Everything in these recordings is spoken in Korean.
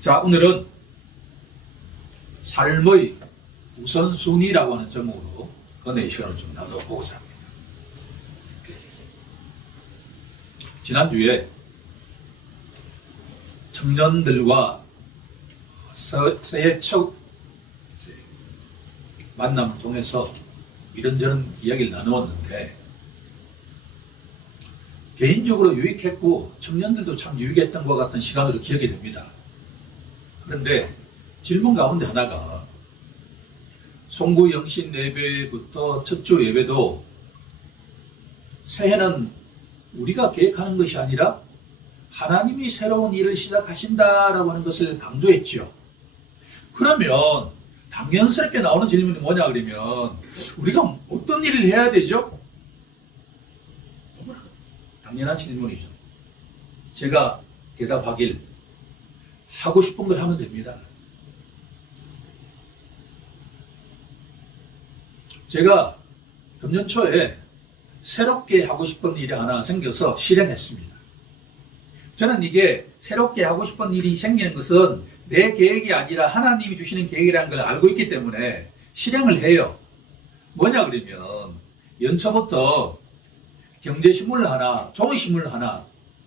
자, 오늘은 삶의 우선순위라고 하는 제목으로 은혜의 시간을 좀 나눠보고자 합니다. 지난주에 청년들과 새해 첫 만남을 통해서 이런저런 이야기를 나누었는데 개인적으로 유익했고 청년들도 참 유익했던 것 같은 시간으로 기억이 됩니다. 그런데 질문 가운데 하나가 송구 영신 예배부터 첫 주 예배도 새해는 우리가 계획하는 것이 아니라 하나님이 새로운 일을 시작하신다라고 하는 것을 강조했죠. 그러면 당연스럽게 나오는 질문이 뭐냐 그러면 우리가 어떤 일을 해야 되죠? 당연한 질문이죠. 제가 대답하길 하고 싶은 걸 하면 됩니다. 제가 금년 초에 새롭게 하고 싶은 일이 하나 생겨서 실행했습니다. 저는 이게 새롭게 하고 싶은 일이 생기는 것은 내 계획이 아니라 하나님이 주시는 계획이라는 걸 알고 있기 때문에 실행을 해요. 뭐냐 그러면 연초부터 경제신문을 하나, 종이신문을 하나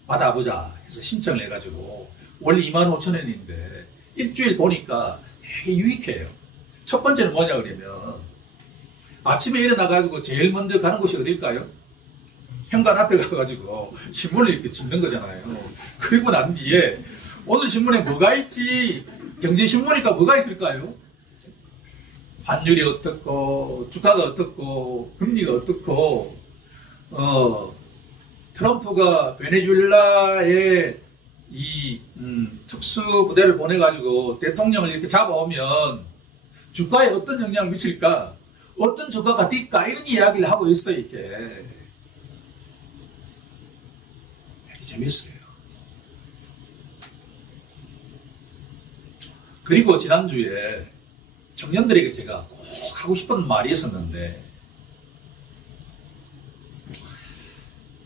받아보자 해서 신청을 해가지고 원래 25,000원인데 일주일 보니까 되게 유익해요. 첫 번째는 뭐냐 그러면 아침에 일어나가지고 제일 먼저 가는 곳이 어딜까요? 현관 앞에 가가지고 신문을 이렇게 집는 거잖아요. 그리고 난 뒤에 오늘 신문에 뭐가 있지? 경제신문이니까 뭐가 있을까요? 환율이 어떻고 주가가 어떻고 금리가 어떻고 트럼프가 베네수엘라에 이 특수부대를 보내가지고 대통령을 이렇게 잡아오면 주가에 어떤 영향을 미칠까? 어떤 주가가 뛸까? 이런 이야기를 하고 있어요. 이렇게 되게 재밌어요. 그리고 지난주에 청년들에게 제가 꼭 하고 싶은 말이 있었는데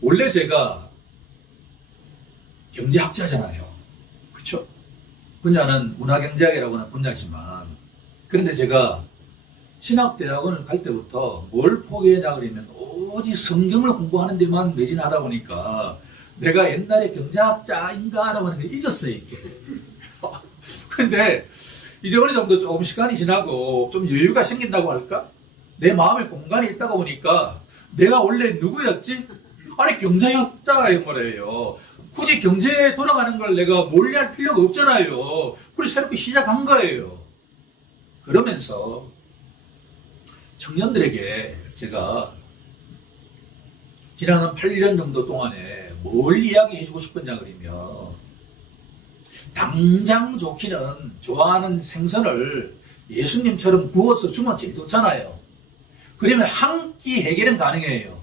원래 제가 경제학자잖아요. 그렇죠? 분야는 문화경제학이라고 하는 분야지만 그런데 제가 신학대학원을 갈 때부터 뭘 포기했냐 그러면 오직 성경을 공부하는 데만 매진하다 보니까 내가 옛날에 경제학자인가 라고 하는 걸 잊었어요. 이게. 그런데 이제 어느 정도 조금 시간이 지나고 좀 여유가 생긴다고 할까? 내 마음에 공간이 있다고 보니까 내가 원래 누구였지? 아니 경제학자인 거래요. 굳이 경제에 돌아가는 걸 내가 몰래할 필요가 없잖아요. 그래서 새롭게 시작한 거예요. 그러면서 청년들에게 제가 지난 한 8년 정도 동안에 뭘 이야기해 주고 싶었냐 그러면 당장 좋기는 좋아하는 생선을 예수님처럼 구워서 주면 제일 좋잖아요. 그러면 한 끼 해결은 가능해요.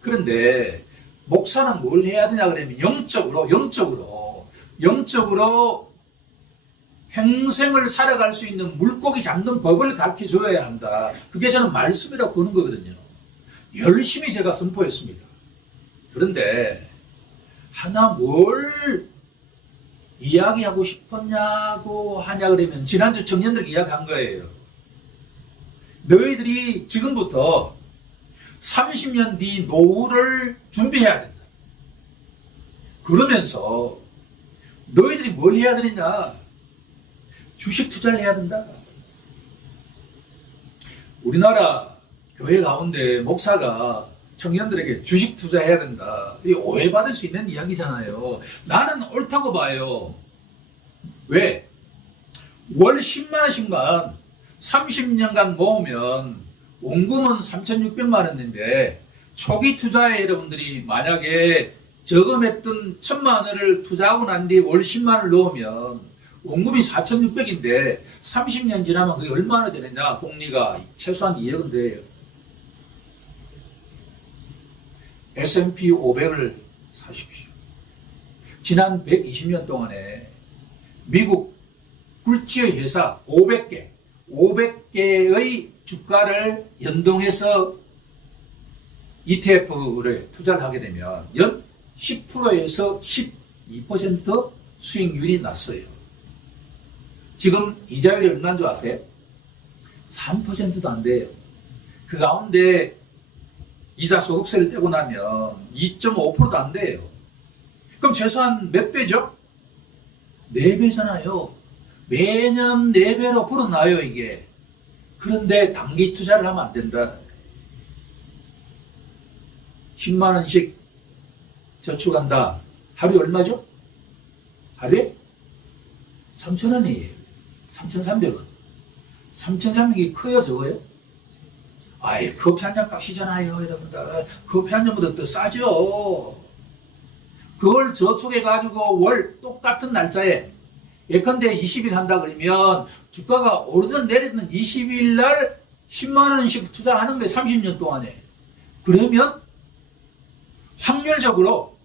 그런데 목사는 뭘 해야 되냐 그러면 영적으로 평생을 살아갈 수 있는 물고기 잡는 법을 가르쳐 줘야 한다. 그게 저는 말씀이라고 보는 거거든요. 열심히 제가 선포했습니다. 그런데 하나 뭘 이야기하고 싶었냐고 하냐 그러면 지난주 청년들 이야기한 거예요. 너희들이 지금부터 30년 뒤 노후를 준비해야 된다. 그러면서 너희들이 뭘 해야 되느냐? 주식 투자를 해야 된다. 우리나라 교회 가운데 목사가 청년들에게 주식 투자해야 된다. 이게 오해받을 수 있는 이야기잖아요. 나는 옳다고 봐요. 왜? 월 10만 원씩만 30년간 모으면 원금은 3,600만 원인데 초기 투자에 여러분들이 만약에 저금했던 1,000만 원을 투자하고 난 뒤에 월 10만 원을 넣으면 원금이 4,600인데 30년 지나면 그게 얼마나 되느냐? 복리가 최소한 2억은 돼요. S&P 500을 사십시오. 지난 120년 동안에 미국 굴지의 회사 500개의 주가를 연동해서 ETF를 투자를 하게 되면 연 10%에서 12% 수익률이 났어요. 지금 이자율이 얼마인 줄 아세요? 3%도 안 돼요. 그 가운데 이자 소득세를 떼고 나면 2.5%도 안 돼요. 그럼 최소한 몇 배죠? 4배잖아요. 매년 4배로 불어나요, 이게. 그런데 단기 투자를 하면 안 된다. 10만 원씩 저축한다. 하루에 얼마죠? 하루에 3,000원이에요. 3,300원. 3,300원이 커요, 적어요? 아예 커피 한 잔 값이잖아요, 여러분들. 커피 한 잔보다 더 싸죠. 그걸 저축해가지고 월 똑같은 날짜에 예컨대 20일 한다 그러면 주가가 오르든 내리든 20일 날 10만 원씩 투자하는 거예요. 30년 동안에. 그러면 확률적으로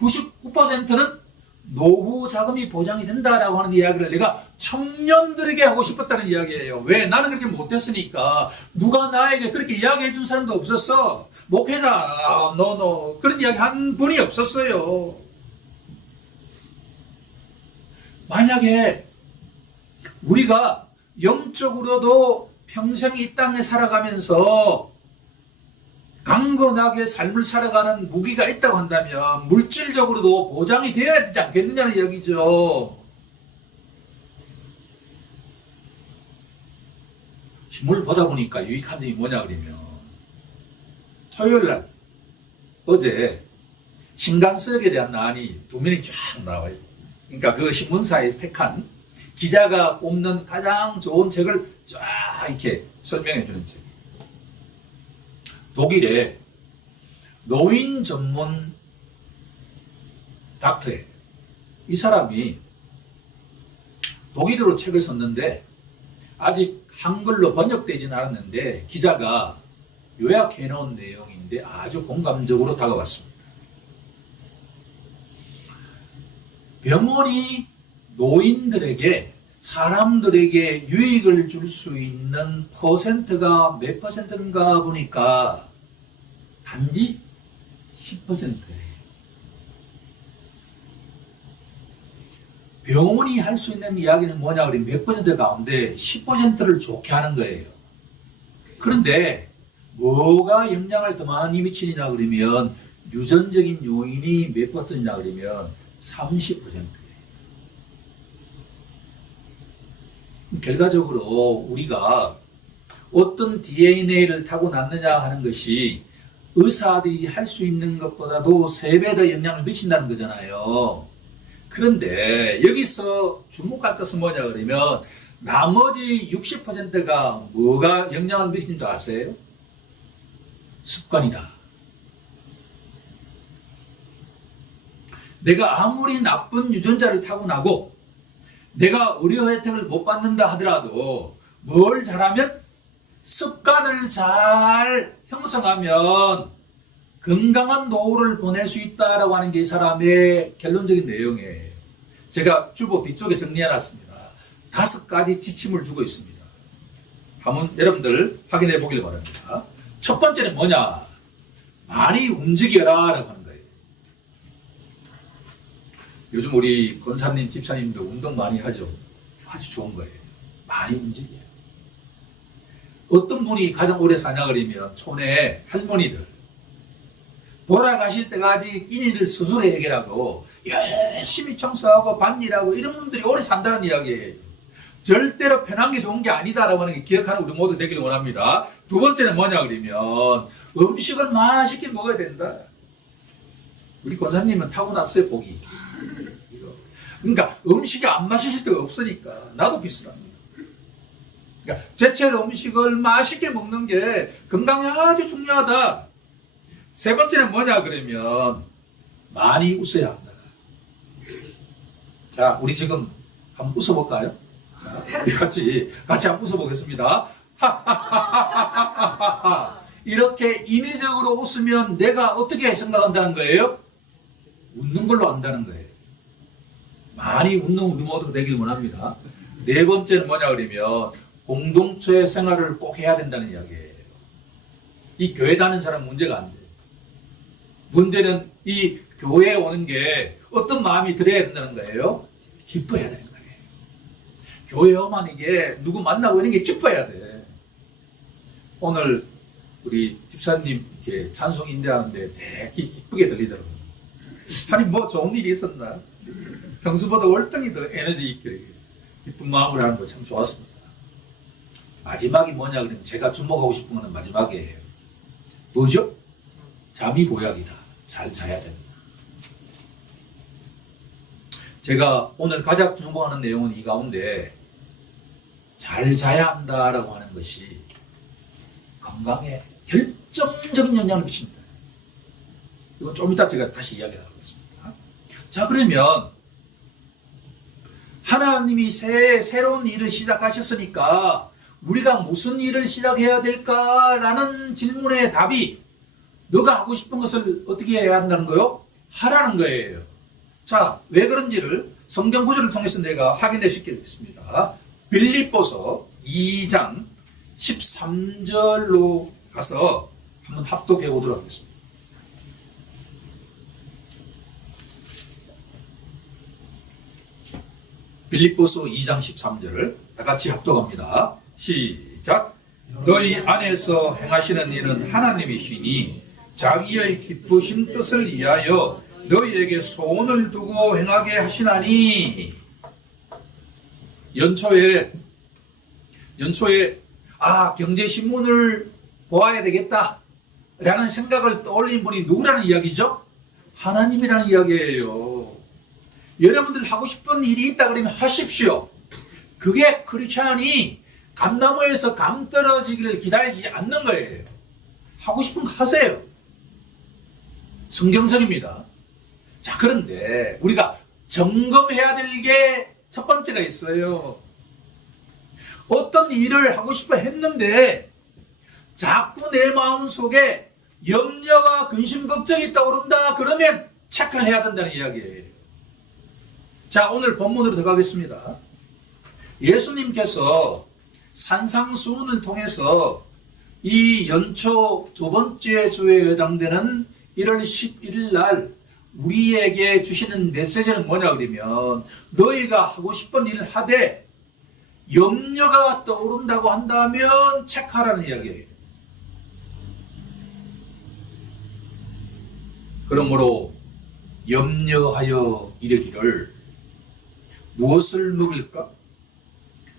99%는 노후 자금이 보장이 된다라고 하는 이야기를 내가 청년들에게 하고 싶었다는 이야기예요. 왜? 나는 그렇게 못했으니까. 누가 나에게 그렇게 이야기해 준 사람도 없었어. 목회자, 너 그런 이야기 한 분이 없었어요. 만약에 우리가 영적으로도 평생 이 땅에 살아가면서 강건하게 삶을 살아가는 무기가 있다고 한다면 물질적으로도 보장이 되어야 되지 않겠느냐는 이야기죠. 신문을 보다 보니까 유익한 점이 뭐냐 그러면 토요일날 어제 신간서역에 대한 난이 2면이 쫙 나와요. 그러니까 그 신문사에서 택한 기자가 뽑는 가장 좋은 책을 쫙 이렇게 설명해 주는 책. 독일의 노인 전문 닥터예요. 이 사람이 독일어로 책을 썼는데 아직 한글로 번역되지는 않았는데 기자가 요약해 놓은 내용인데 아주 공감적으로 다가왔습니다. 병원이 노인들에게 사람들에게 유익을 줄 수 있는 퍼센트가 몇 퍼센트인가 보니까 단지 10%예요. 병원이 할 수 있는 이야기는 뭐냐 그러면 몇 퍼센트 가운데 10%를 좋게 하는 거예요. 그런데 뭐가 영향을 더 많이 미치느냐 그러면 유전적인 요인이 몇 퍼센트냐 그러면 30%예요. 결과적으로 우리가 어떤 DNA를 타고났느냐 하는 것이 의사들이 할 수 있는 것보다도 3배 더 영향을 미친다는 거잖아요. 그런데 여기서 주목할 것은 뭐냐 그러면 나머지 60%가 뭐가 영향을 미치는 줄 아세요? 습관이다. 내가 아무리 나쁜 유전자를 타고나고 내가 의료 혜택을 못 받는다 하더라도 뭘 잘하면 습관을 잘 형성하면 건강한 노후를 보낼 수 있다라고 하는 게 이 사람의 결론적인 내용이에요. 제가 주보 뒤쪽에 정리해놨습니다. 5가지 지침을 주고 있습니다. 한번 여러분들 확인해 보길 바랍니다. 첫 번째는 뭐냐? 많이 움직여라 라고 하는 거예요. 요즘 우리 권사님, 집사님도 운동 많이 하죠. 아주 좋은 거예요. 많이 움직여요. 어떤 분이 가장 오래 사냐 그러면 촌에 할머니들 돌아가실 때까지 끼니를 스스로 해결하고 열심히 청소하고 밭일하고 이런 분들이 오래 산다는 이야기예요. 절대로 편한 게 좋은 게 아니다라고 하는 게 기억하는 우리 모두 되기를 원합니다. 두 번째는 뭐냐 그러면 음식을 맛있게 먹어야 된다. 우리 권사님은 타고났어요, 복이. 그러니까 음식이 안 맛있을 때가 없으니까 나도 비슷합니다. 그러니까 제철 음식을 맛있게 먹는 게 건강에 아주 중요하다. 세 번째는 뭐냐 그러면 많이 웃어야 한다. 자, 우리 지금 한번 웃어볼까요? 자, 우리 같이 한번 웃어보겠습니다. 하하하하하하하. 이렇게 인위적으로 웃으면 내가 어떻게 생각한다는 거예요? 웃는 걸로 안다는 거예요. 많이 웃는 우리 모두가 되길 원합니다. 네 번째는 뭐냐 그러면 공동체 생활을 꼭 해야 된다는 이야기예요. 이 교회 다니는 사람 문제가 안 돼요. 문제는 이 교회에 오는 게 어떤 마음이 들어야 된다는 거예요? 기뻐해야 되는 거예요. 교회 오면 이게 누구 만나고 이런 게 기뻐야 돼. 오늘 우리 집사님 이렇게 찬송 인대하는데 되게 기쁘게 들리더라고요. 아니 뭐 좋은 일이 있었나? 평소보다 월등히 더 에너지 있게 기쁜 마음으로 하는 거 참 좋았습니다. 마지막이 뭐냐 그러면 제가 주목하고 싶은 거는 마지막이에요. 뭐죠? 잠이 보약이다. 잘 자야 된다. 제가 오늘 가장 주목하는 내용은 이 가운데 잘 자야 한다라고 하는 것이 건강에 결정적인 영향을 미친다. 이건 좀 이따 제가 다시 이야기하겠습니다. 자, 그러면 하나님이 새로운 일을 시작하셨으니까 우리가 무슨 일을 시작해야 될까라는 질문의 답이 너가 하고 싶은 것을 어떻게 해야 한다는 거요? 하라는 거예요. 자, 왜 그런지를 성경 구절을 통해서 내가 확인해 시키겠습니다. 빌립보서 2장 13절로 가서 한번 합독해 보도록 하겠습니다. 빌립보서 2장 13절을 다 같이 합독합니다. 시작. 너희 안에서 행하시는 일은 하나님이시니 자기의 기쁘신 뜻을 위하여 너희에게 소원을 두고 행하게 하시나니. 연초에 경제신문을 보아야 되겠다 라는 생각을 떠올린 분이 누구라는 이야기죠? 하나님이라는 이야기예요. 여러분들 하고 싶은 일이 있다 그러면 하십시오. 그게 크리스찬이 감나무에서 감 떨어지기를 기다리지 않는 거예요. 하고 싶은 거 하세요. 성경적입니다. 자, 그런데 우리가 점검해야 될 게 첫 번째가 있어요. 어떤 일을 하고 싶어 했는데 자꾸 내 마음 속에 염려와 근심, 걱정이 떠오른다. 그러면 체크를 해야 된다는 이야기예요. 자, 오늘 본문으로 들어가겠습니다. 예수님께서 산상수훈을 통해서 이 연초 두 번째 주에 해당되는 1월 11일 날 우리에게 주시는 메시지는 뭐냐 그러면 너희가 하고 싶은 일을 하되 염려가 떠오른다고 한다면 체크하라는 이야기예요. 그러므로 염려하여 이르기를 무엇을 먹을까?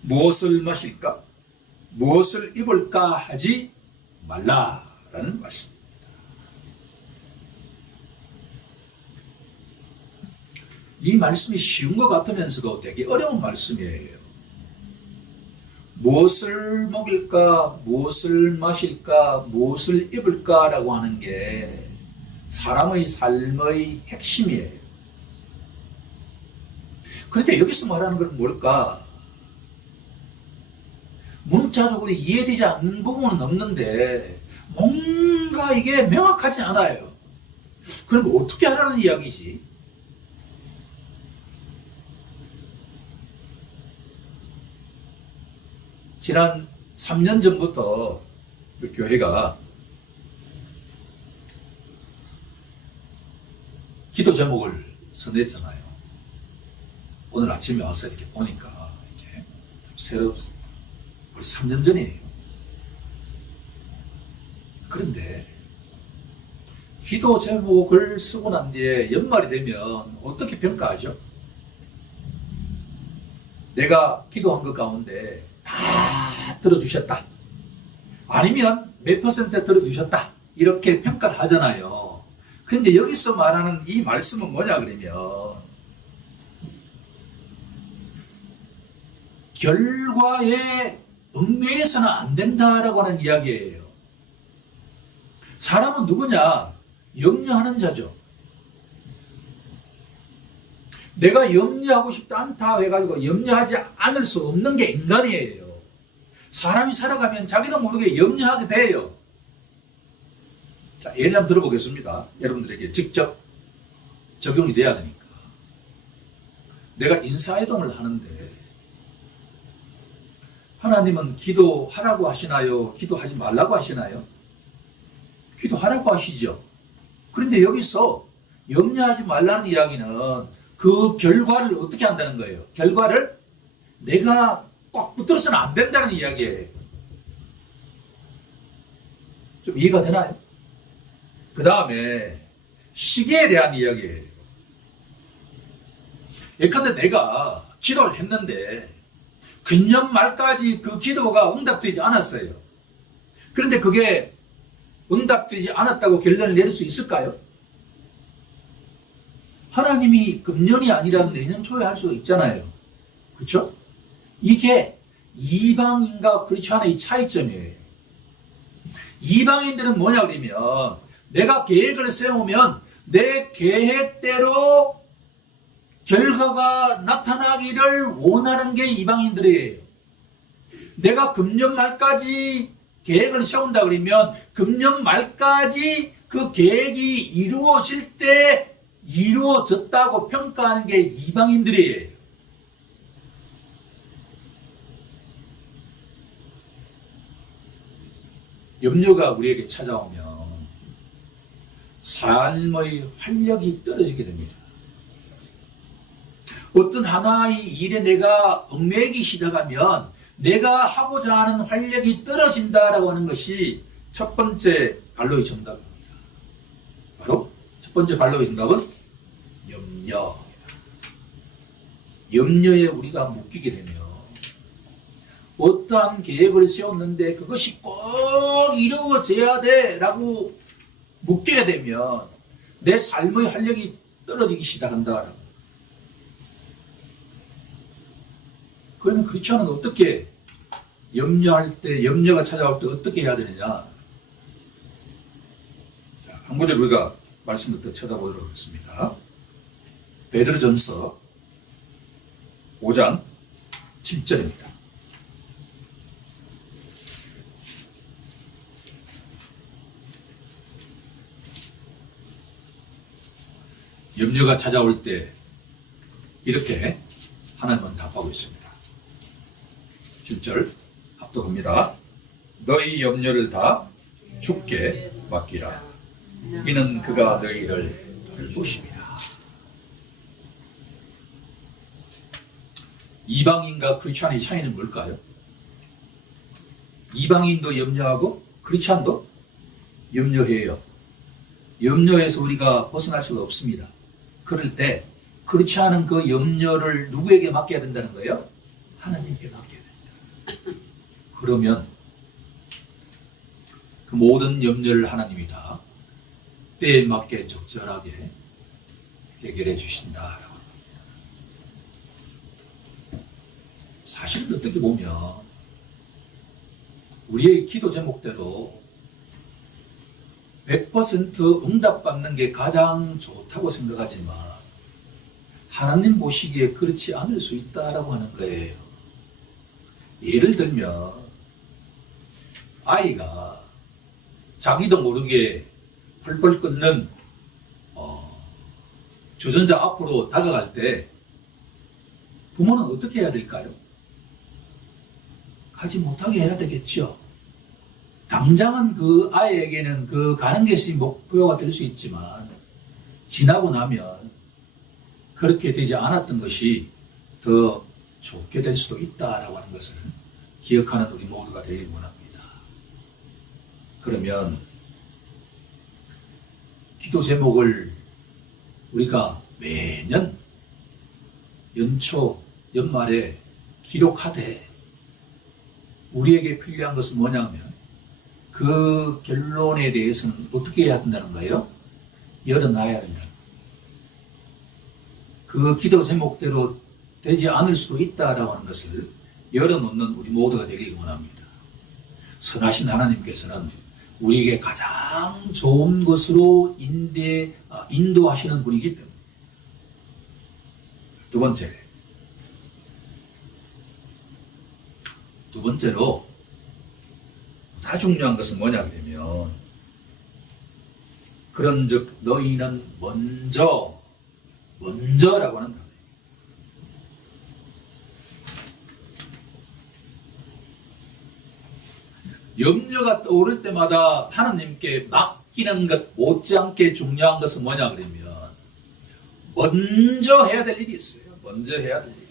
무엇을 마실까? 무엇을 입을까 하지 말라라는 말씀입니다. 이 말씀이 쉬운 것 같으면서도 되게 어려운 말씀이에요. 무엇을 먹을까? 무엇을 마실까? 무엇을 입을까? 라고 하는 게 사람의 삶의 핵심이에요. 그런데 여기서 말하는 건 뭘까? 문자적으로 이해되지 않는 부분은 없는데 뭔가 이게 명확하지 않아요. 그럼 어떻게 하라는 이야기지? 지난 3년 전부터 교회가 기도 제목을 선했잖아요. 오늘 아침에 와서 이렇게 보니까 이렇게 새롭습니다. 벌써 3년 전이에요. 그런데 기도 제목을 쓰고 난 뒤에 연말이 되면 어떻게 평가하죠? 내가 기도한 것 가운데 다 들어주셨다. 아니면 몇 퍼센트 들어주셨다. 이렇게 평가를 하잖아요. 그런데 여기서 말하는 이 말씀은 뭐냐 그러면 결과에 얽매여서는 안 된다라고 하는 이야기예요. 사람은 누구냐? 염려하는 자죠. 내가 염려하고 싶다 않다 해가지고 염려하지 않을 수 없는 게 인간이에요. 사람이 살아가면 자기도 모르게 염려하게 돼요. 자, 예를 한번 들어보겠습니다. 여러분들에게 직접 적용이 돼야 되니까. 내가 인사이동을 하는데 하나님은 기도하라고 하시나요? 기도하지 말라고 하시나요? 기도하라고 하시죠. 그런데 여기서 염려하지 말라는 이야기는 그 결과를 어떻게 한다는 거예요? 결과를 내가 꽉 붙들어서는 안 된다는 이야기예요. 좀 이해가 되나요? 그 다음에 시기에 대한 이야기예요. 예컨대 내가 기도를 했는데 금년 말까지 그 기도가 응답되지 않았어요. 그런데 그게 응답되지 않았다고 결론을 내릴 수 있을까요? 하나님이 금년이 아니라 내년 초에 할 수가 있잖아요. 그렇죠? 이게 이방인과 크리스천의 차이점이에요. 이방인들은 뭐냐 그러면 내가 계획을 세우면 내 계획대로 결과가 나타나기를 원하는 게 이방인들이에요. 내가 금년 말까지 계획을 세운다 그러면 금년 말까지 그 계획이 이루어질 때 이루어졌다고 평가하는 게 이방인들이에요. 염려가 우리에게 찾아오면 삶의 활력이 떨어지게 됩니다. 어떤 하나의 일에 내가 얽매이기 시작하면 내가 하고자 하는 활력이 떨어진다라고 하는 것이 첫 번째 갈로의 정답입니다. 바로 첫 번째 갈로의 정답은 염려. 염려에 우리가 묶이게 되면 어떠한 계획을 세웠는데 그것이 꼭 이루어져야 돼 라고 묶이게 되면 내 삶의 활력이 떨어지기 시작한다라고. 그러면 크리스천은 어떻게 염려할 때, 염려가 찾아올 때 어떻게 해야 되느냐? 자, 한 구절 우리가 말씀부터 쳐다보도록 하겠습니다. 베드로전서 5장 7절입니다. 염려가 찾아올 때 이렇게 하나님은 답하고 있습니다. 7절 합독합니다. 너희 염려를 다 주께 맡기라. 이는 그가 너희를 돌보심이라. 이방인과 크리스찬의 차이는 뭘까요? 이방인도 염려하고 크리스찬도 염려해요. 염려에서 우리가 벗어날 수가 없습니다. 그럴 때 그렇지 않은 그 염려를 누구에게 맡겨야 된다는 거예요? 하나님께 맡겨야 된다. 그러면 그 모든 염려를 하나님이 다 때에 맞게 적절하게 해결해 주신다라고 합니다. 사실은 어떻게 보면 우리의 기도 제목대로 100% 응답받는 게 가장 좋다고 생각하지만 하나님 보시기에 그렇지 않을 수 있다라고 하는 거예요. 예를 들면 아이가 자기도 모르게 펄펄 끓는 주전자 앞으로 다가갈 때 부모는 어떻게 해야 될까요? 가지 못하게 해야 되겠죠. 당장은 그 아이에게는 그 가는 것이 목표가 될 수 있지만 지나고 나면 그렇게 되지 않았던 것이 더 좋게 될 수도 있다라고 하는 것을 기억하는 우리 모두가 되길 원합니다. 그러면 기도 제목을 우리가 매년 연초, 연말에 기록하되 우리에게 필요한 것은 뭐냐면 그 결론에 대해서는 어떻게 해야 된다는 거예요? 열어놔야 된다는 거예요. 그 기도 제목대로 되지 않을 수도 있다라고 하는 것을 열어놓는 우리 모두가 되길 원합니다. 선하신 하나님께서는 우리에게 가장 좋은 것으로 인도하시는 분이기 때문에. 두 번째로 보다 중요한 것은 뭐냐 그러면 그런즉 너희는 먼저라고 하는 단어예요. 염려가 떠오를 때마다 하나님께 맡기는 것 못지않게 중요한 것은 뭐냐 그러면 먼저 해야 될 일이 있어요. 먼저 해야 될 일이.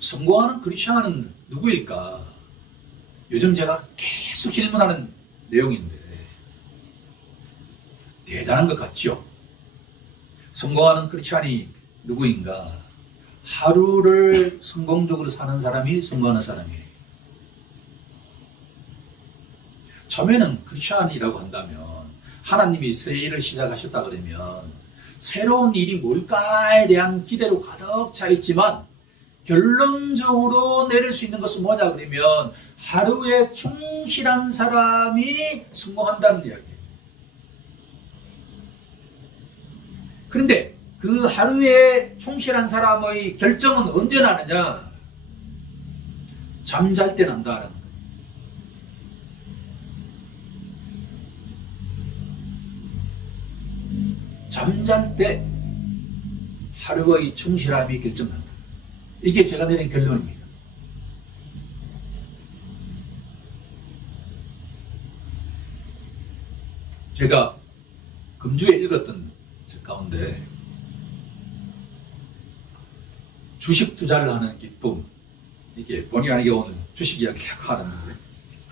성공하는 크리스천은 누구일까? 요즘 제가 계속 질문하는 내용인데 대단한 것 같죠? 성공하는 크리스천이 누구인가? 하루를 성공적으로 사는 사람이 성공하는 사람이에요. 처음에는 크리스천이라고 한다면 하나님이 새 일을 시작하셨다 그러면 새로운 일이 뭘까에 대한 기대로 가득 차 있지만 결론적으로 내릴 수 있는 것은 뭐냐 그러면 하루에 충실한 사람이 성공한다는 이야기예요. 그런데 그 하루에 충실한 사람의 결정은 언제 나느냐? 잠잘 때 난다라는 거예요. 잠잘 때 하루의 충실함이 결정난다. 이게 제가 내린 결론입니다. 제가 금주에 읽었던 책 가운데 주식 투자를 하는 기쁨, 이게 본의 아니게 오늘 주식 이야기 자꾸 하는데,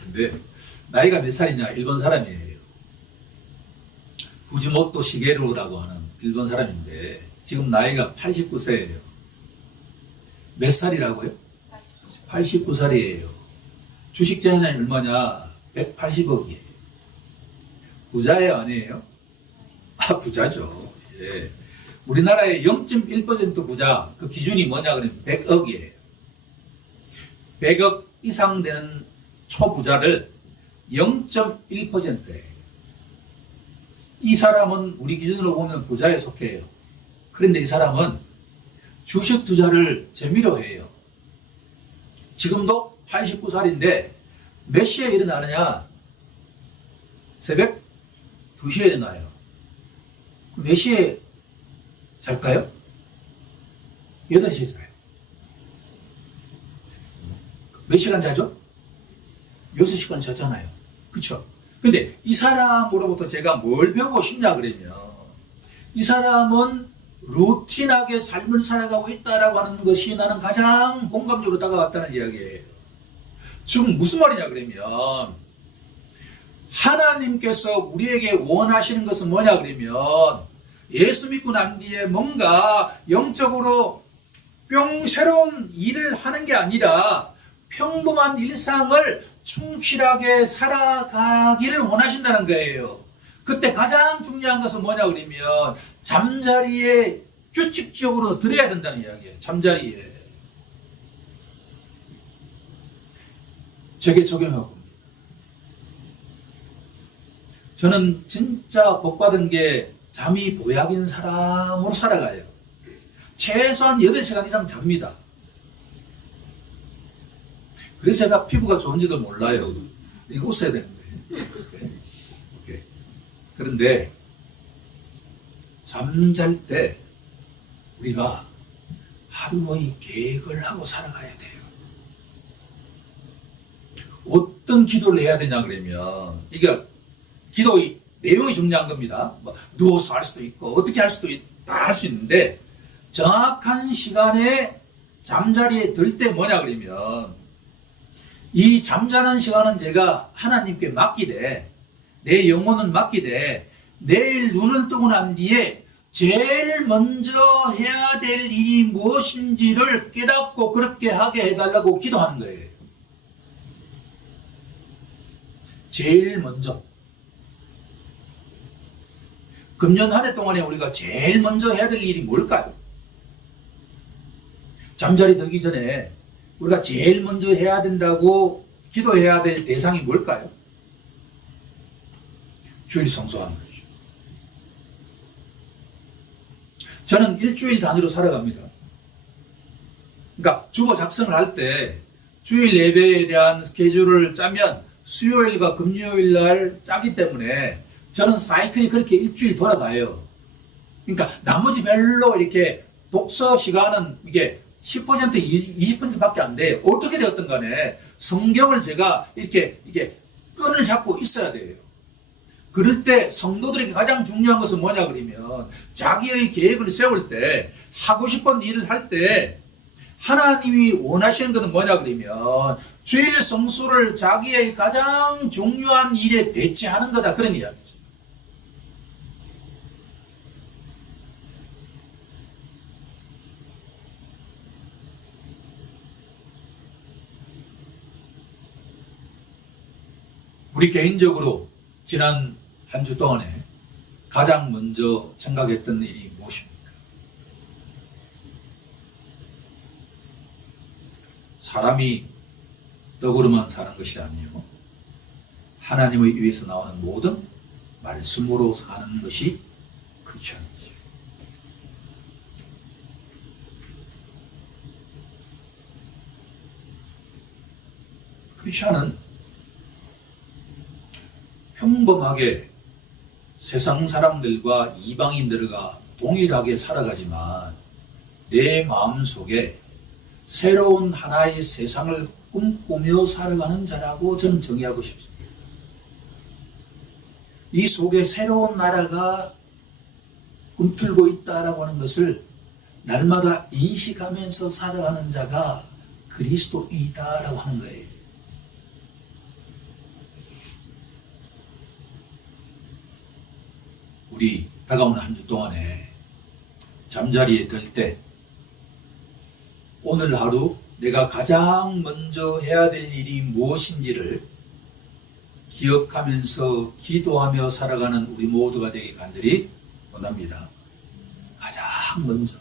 근데 나이가 몇 살이냐? 일본 사람이에요. 후지모토 시게루라고 하는 일본 사람인데 지금 나이가 89세예요. 몇 살이라고요? 89살이에요. 주식 재산이 얼마냐? 180억이에요. 부자예요, 아니에요? 아, 부자죠. 예. 우리나라의 0.1% 부자, 그 기준이 뭐냐 그러면 100억이에요. 100억 이상 되는 초부자를 0.1%예요. 이 사람은 우리 기준으로 보면 부자에 속해요. 그런데 이 사람은 주식 투자를 재미로 해요. 지금도 89살인데 몇 시에 일어나느냐? 새벽 2시에 일어나요. 몇 시에 잘까요? 8시에 자요. 몇 시간 자죠? 6시간 자잖아요. 그렇죠? 근데 이 사람으로부터 제가 뭘 배우고 싶냐 그러면 이 사람은 루틴하게 삶을 살아가고 있다라고 하는 것이 나는 가장 공감적으로 다가왔다는 이야기예요. 지금 무슨 말이냐 그러면 하나님께서 우리에게 원하시는 것은 뭐냐 그러면 예수 믿고 난 뒤에 뭔가 영적으로 새로운 일을 하는 게 아니라 평범한 일상을 충실하게 살아가기를 원하신다는 거예요. 그때 가장 중요한 것은 뭐냐 그러면 잠자리에 규칙적으로 들어야 된다는 이야기예요. 잠자리에. 저게 적용하고 봅니다. 저는 진짜 복받은 게 잠이 보약인 사람으로 살아가요. 최소한 8시간 이상 잡니다. 그래서 제가 피부가 좋은지도 몰라요. 이거 웃어야 되는데. 오케이. 그런데 잠잘 때 우리가 하루의 계획을 하고 살아가야 돼요. 어떤 기도를 해야 되냐 그러면 이게 기도의 내용이 중요한 겁니다. 뭐 누워서 할 수도 있고 어떻게 할 수도 다 할 수 있는데 정확한 시간에 잠자리에 들 때 뭐냐 그러면 이 잠자는 시간은 제가 하나님께 맡기되 내 영혼은 맡기되 내일 눈을 뜨고 난 뒤에 제일 먼저 해야 될 일이 무엇인지를 깨닫고 그렇게 하게 해달라고 기도하는 거예요. 제일 먼저. 금년 한 해 동안에 우리가 제일 먼저 해야 될 일이 뭘까요? 잠자리 들기 전에 우리가 제일 먼저 해야 된다고 기도해야 될 대상이 뭘까요? 주일 성수하는 거죠. 저는 일주일 단위로 살아갑니다. 그러니까 주보 작성을 할 때 주일 예배에 대한 스케줄을 짜면 수요일과 금요일 날 짜기 때문에 저는 사이클이 그렇게 일주일 돌아가요. 그러니까 나머지 별로 이렇게 독서 시간은 이게 10% 20%밖에 안 돼요. 어떻게 되었든 간에 성경을 제가 이렇게 끈을 잡고 있어야 돼요. 그럴 때 성도들에게 가장 중요한 것은 뭐냐 그러면 자기의 계획을 세울 때 하고 싶은 일을 할 때 하나님이 원하시는 것은 뭐냐 그러면 주일 성수를 자기의 가장 중요한 일에 배치하는 거다, 그런 이야기죠. 우리 개인적으로 지난 한 주 동안에 가장 먼저 생각했던 일이 무엇입니까? 사람이 떡으로만 사는 것이 아니요, 하나님의 입에서 나오는 모든 말씀으로 사는 것이 크리스천이죠. 크리스천은 평범하게 세상 사람들과 이방인들과 동일하게 살아가지만 내 마음속에 새로운 하나의 세상을 꿈꾸며 살아가는 자라고 저는 정의하고 싶습니다. 이 속에 새로운 나라가 꿈틀고 있다라고 하는 것을 날마다 인식하면서 살아가는 자가 그리스도인이다라고 하는 거예요. 우리 다가오는 한 주 동안에 잠자리에 들 때 오늘 하루 내가 가장 먼저 해야 될 일이 무엇인지를 기억하면서 기도하며 살아가는 우리 모두가 되길 간절히 원합니다. 가장 먼저.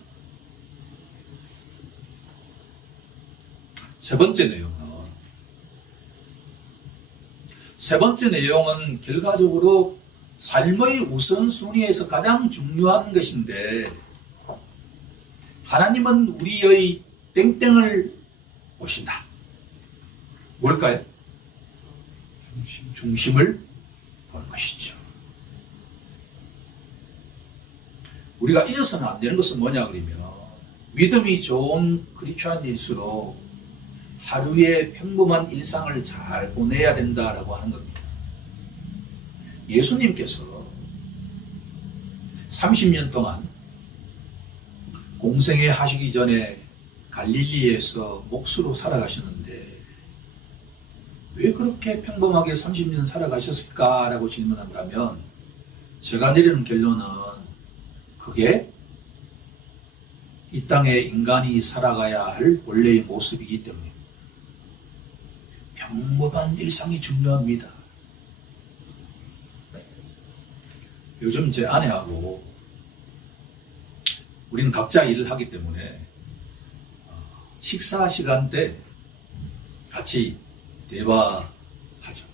세 번째 내용은 결과적으로 삶의 우선순위에서 가장 중요한 것인데, 하나님은 우리의 땡땡을 보신다. 뭘까요? 중심을 보는 것이죠. 우리가 잊어서는 안 되는 것은 뭐냐 그러면, 믿음이 좋은 크리스천일수록 하루의 평범한 일상을 잘 보내야 된다라고 하는 겁니다. 예수님께서 30년 동안 공생애 하시기 전에 갈릴리에서 목수로 살아가셨는데 왜 그렇게 평범하게 30년 살아가셨을까라고 질문한다면, 제가 내리는 결론은 그게 이 땅에 인간이 살아가야 할 본래의 모습이기 때문입니다. 평범한 일상이 중요합니다. 요즘 제 아내하고 우리는 각자 일을 하기 때문에 식사 시간 때 같이 대화하죠.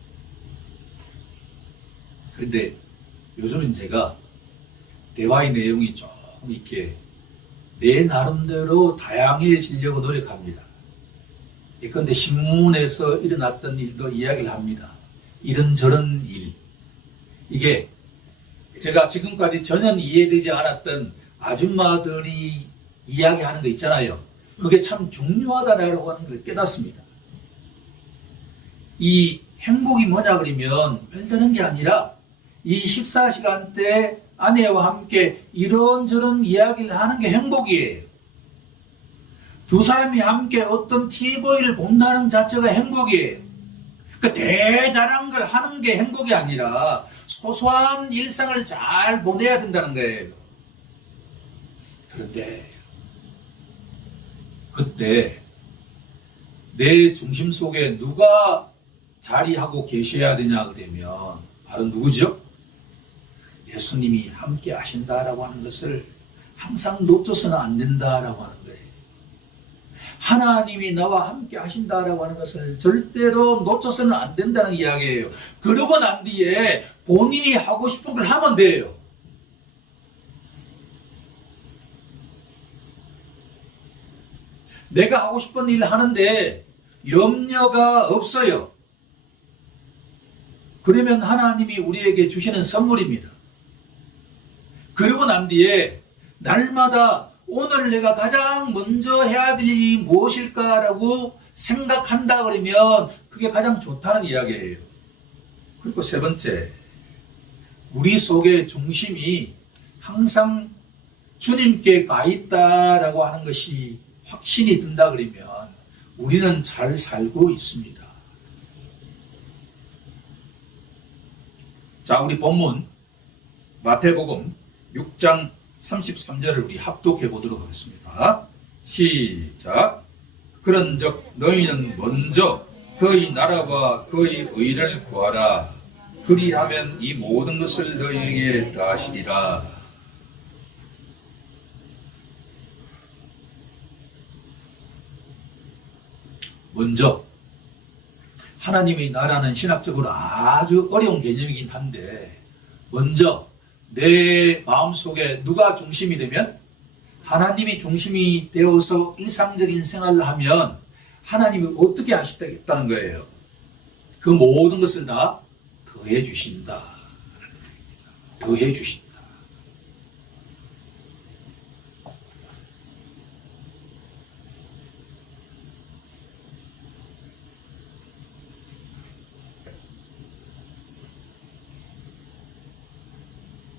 그런데 요즘은 제가 대화의 내용이 조금 이렇게 내 나름대로 다양해지려고 노력합니다. 예컨대 신문에서 일어났던 일도 이야기를 합니다. 이런저런 일. 이게 제가 지금까지 전혀 이해되지 않았던 아줌마들이 이야기하는 거 있잖아요. 그게 참 중요하다라고 하는 걸 깨닫습니다. 이 행복이 뭐냐 그러면 별다른 게 아니라 이 식사 시간 때 아내와 함께 이런저런 이야기를 하는 게 행복이에요. 두 사람이 함께 어떤 TV를 본다는 자체가 행복이에요. 그 대단한 걸 하는 게 행복이 아니라 소소한 일상을 잘 보내야 된다는 거예요. 그런데 그때 내 중심 속에 누가 자리하고 계셔야 되냐 그러면 바로 누구죠? 예수님이 함께 하신다라고 하는 것을 항상 놓쳐서는 안 된다라고 하는 거예요. 하나님이 나와 함께 하신다라고 하는 것을 절대로 놓쳐서는 안 된다는 이야기예요. 그러고 난 뒤에 본인이 하고 싶은 걸 하면 돼요. 내가 하고 싶은 일을 하는데 염려가 없어요. 그러면 하나님이 우리에게 주시는 선물입니다. 그러고 난 뒤에 날마다 오늘 내가 가장 먼저 해야 될 일이 무엇일까라고 생각한다 그러면 그게 가장 좋다는 이야기예요. 그리고 세 번째, 우리 속의 중심이 항상 주님께 가 있다라고 하는 것이 확신이 든다 그러면 우리는 잘 살고 있습니다. 자, 우리 본문 마태복음 6장 33절을 우리 합독해 보도록 하겠습니다. 시작. 그런즉 너희는 먼저 그의 나라와 그의 의를 구하라. 그리하면 이 모든 것을 너희에게 더하시리라. 먼저 하나님의 나라는 신학적으로 아주 어려운 개념이긴 한데, 먼저 내 마음속에 누가 중심이 되면, 하나님이 중심이 되어서 일상적인 생활을 하면 하나님이 어떻게 하시겠다는 거예요? 그 모든 것을 다 더해 주신다. 더해 주신다.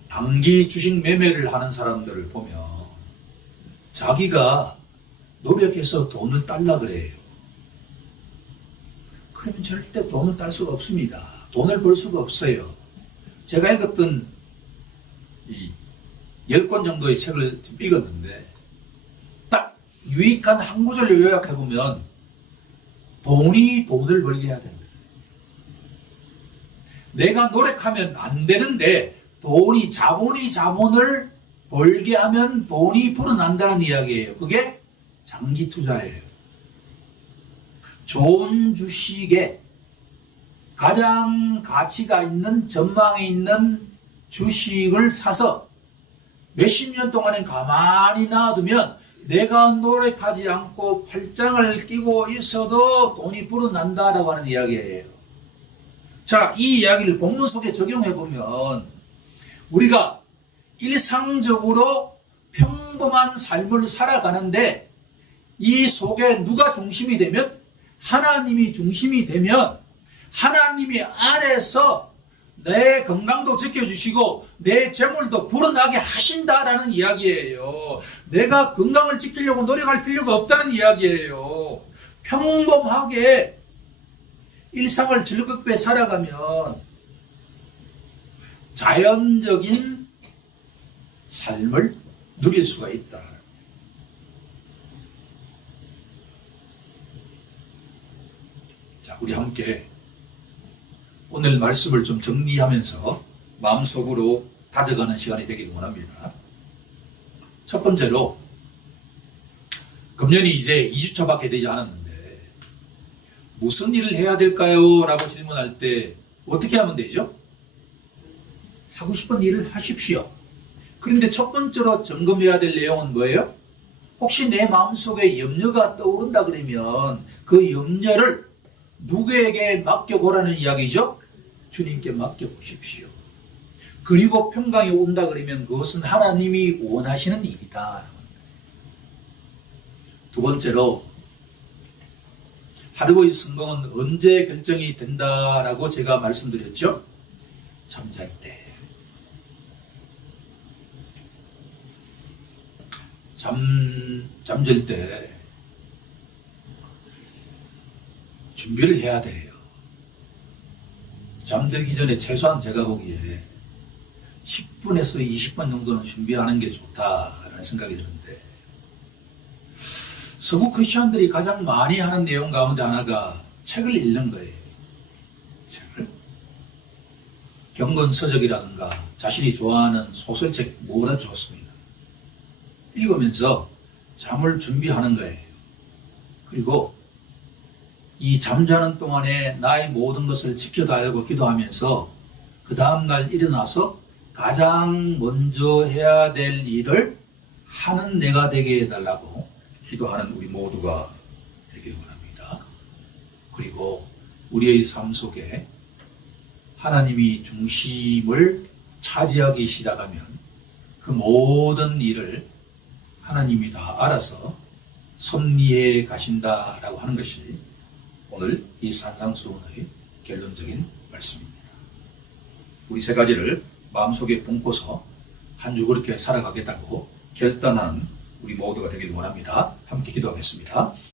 단기 주식 매매를 하는 사람들을 보면 자기가 노력해서 돈을 딸라 그래요. 그러면 절대 돈을 딸 수가 없습니다. 돈을 벌 수가 없어요. 제가 읽었던 이 10권 정도의 책을 읽었는데 딱 유익한 한 구절을 요약해보면 돈이 돈을 벌게 해야 된다. 내가 노력하면 안 되는데 돈이 자본이 자본을 벌게 하면 돈이 불어난다는 이야기예요. 그게 장기 투자예요. 좋은 주식에 가장 가치가 있는 전망이 있는 주식을 사서 몇십 년 동안은 가만히 놔두면 내가 노력하지 않고 팔짱을 끼고 있어도 돈이 불어난다라고 하는 이야기예요. 자, 이 이야기를 본문 속에 적용해 보면 우리가 일상적으로 평범한 삶을 살아가는데 이 속에 누가 중심이 되면, 하나님이 중심이 되면 하나님이 안에서 내 건강도 지켜주시고 내 재물도 불어나게 하신다라는 이야기예요. 내가 건강을 지키려고 노력할 필요가 없다는 이야기예요. 평범하게 일상을 즐겁게 살아가면 자연적인 삶을 누릴 수가 있다. 자, 우리 함께 오늘 말씀을 좀 정리하면서 마음속으로 다져가는 시간이 되기를 원합니다. 첫 번째로, 금년이 이제 2주차밖에 되지 않았는데 무슨 일을 해야 될까요? 라고 질문할 때 어떻게 하면 되죠? 하고 싶은 일을 하십시오. 그런데 첫 번째로 점검해야 될 내용은 뭐예요? 혹시 내 마음속에 염려가 떠오른다 그러면 그 염려를 누구에게 맡겨보라는 이야기죠? 주님께 맡겨보십시오. 그리고 평강이 온다 그러면 그것은 하나님이 원하시는 일이다. 두 번째로, 하루의 성공은 언제 결정이 된다라고 제가 말씀드렸죠? 잠잘 때. 잠들 때 준비를 해야 돼요. 잠들기 전에 최소한 제가 보기에 10분에서 20분 정도는 준비하는 게 좋다라는 생각이 드는데, 서구 크리스천들이 가장 많이 하는 내용 가운데 하나가 책을 읽는 거예요. 책을. 경건서적이라든가 자신이 좋아하는 소설책 뭐나 좋습니다. 읽으면서 잠을 준비하는 거예요. 그리고 이 잠자는 동안에 나의 모든 것을 지켜달라고 기도하면서 그 다음날 일어나서 가장 먼저 해야 될 일을 하는 내가 되게 해달라고 기도하는 우리 모두가 되길 원합니다. 그리고 우리의 삶 속에 하나님이 중심을 차지하기 시작하면 그 모든 일을 하나님이 다 알아서 섭리해 가신다라고 하는 것이 오늘 이 산상수훈의 결론적인 말씀입니다. 우리 세 가지를 마음속에 품고서 한 주 그렇게 살아가겠다고 결단하는 우리 모두가 되길 원합니다. 함께 기도하겠습니다.